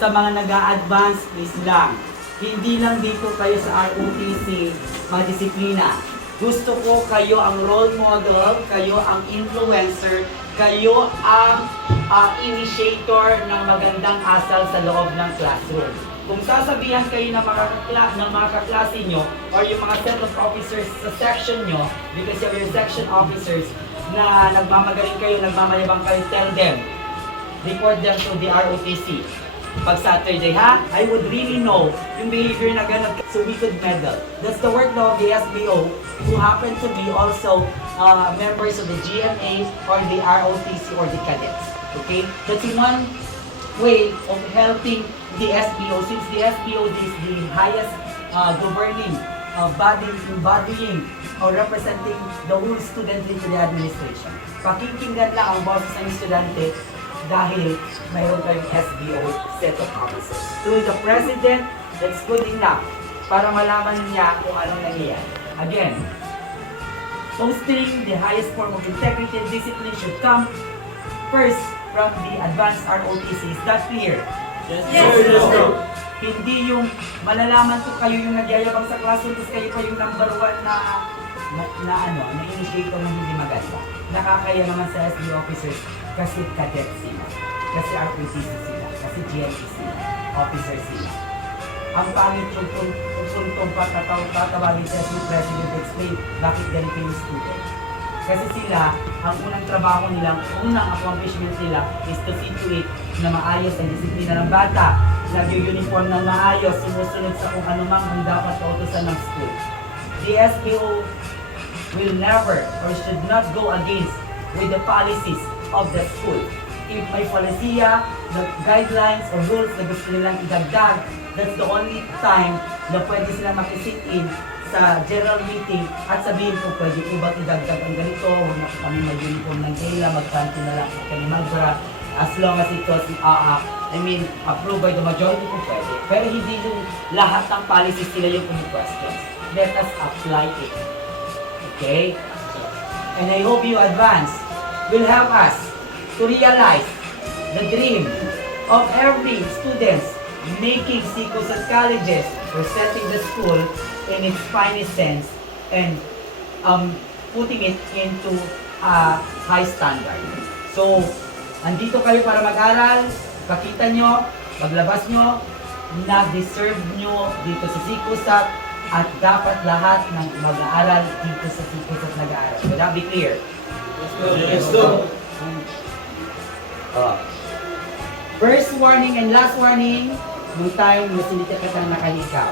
Sa mga nag-a-advance, please lang. Hindi lang dito kayo sa ROTC mga disiplina. Gusto ko kayo ang role model, kayo ang influencer, kayo ang initiator ng magandang asal sa loob ng classroom. Kung sasabihan kayo ng mga kaklase nyo or yung mga set of officers sa section nyo, because you're your section officers, na nagmamagaling kayo, nagmamayabang kayo, tell them, report them to the ROTC. Pag Saturday, ha? I would really know yung behavior na gano'n so we could medal. That's the work now of the SBO who happen to be also members of the GMA or the ROTC or the cadets. Okay? That's one way of helping the SBO since the SBO is the highest governing body embodying or representing the whole student into the administration. Pakikinggan lang ang boses ng estudyante dahil mayroon kayong SBO set of officers. Through the President, that's good enough para malaman niya kung anong nangyayari. Again, fostering the highest form of integrity and discipline should come first from the advanced ROTC. Is that clear? Yes, sir. Hindi yung malalaman ko kayo yung nagyayabang sa classroom tapos kayo pa yung number one na initiator ng hindi maganda. Nakakaya naman sa SBO officers kasi cadet sila, kasi ROTC sila, kasi GMP sila, officer sila. Ang pangit yung puntong tatawagin sa SBO President to explain bakit ganito yung student. Kasi sila, ang unang trabaho nila, unang accomplishment nila is to see to it na maayos ang disiplina ng bata, nag-uniform ng maayos, sumusunod sa kung anumang ang dapat kautusan ng school. The SBO will never or should not go against with the policies of the school. If may polisiya, the guidelines or rules na gusto nilang idagdag, that's the only time na pwede silang makisit in sa general meeting at sabihin ko pwede ko ba idagdag ang ganito, huwag na kami mag-uniform ng gala, mag-kanto na lang kami mag-bra, as long as it was approved by the majority kung pwede. Pero hindi yung lahat ng policies sila yung kumukwestiyon. Let us apply it. Okay? And I hope you advance will help us to realize the dream of every student making SICOs at colleges or setting the school in its finest sense and putting it into a high standard. So, andito kayo para mag-aral, pakita nyo, paglabas nyo, na deserve nyo dito sa SICOSAT at dapat lahat ng mag-aaral dito sa SICOSAT nag-aaral. Will that be clear? Yes, sir. First warning and last warning, nung time na sinita ka tang nakahikaw,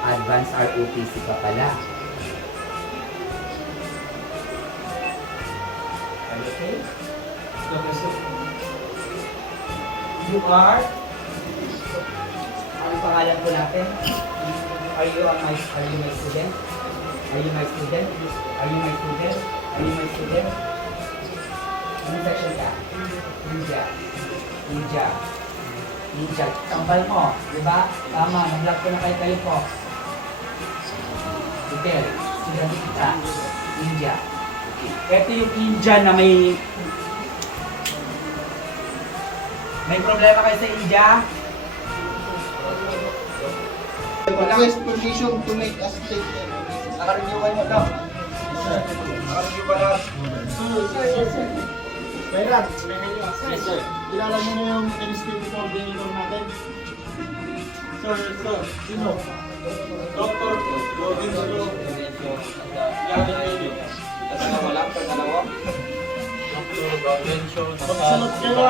advanced ROTC ka pala. Okay? You are? Ano pangalan ko natin? Are you my student? Are you my student? Are you my student? Are you my student? Anong section ka? Ninja. Tambal mo, di ba? Tama, nag-block ko na kayo po. Hotel, student kita. Ninja. Ito yung Ninja na may problema kayo sa India. Request permission to make a statement. Nakarenewan mo daw. Nakarenew ba na? Sir. Mayrat. Yes, sir. Kilala mo na yung NSTV coordinator natin? Sir. Sino? Dr. Gordon. Yakin na yun. Kasi wala, pagkalawa. Dr. Gordon. Pagsalot kayo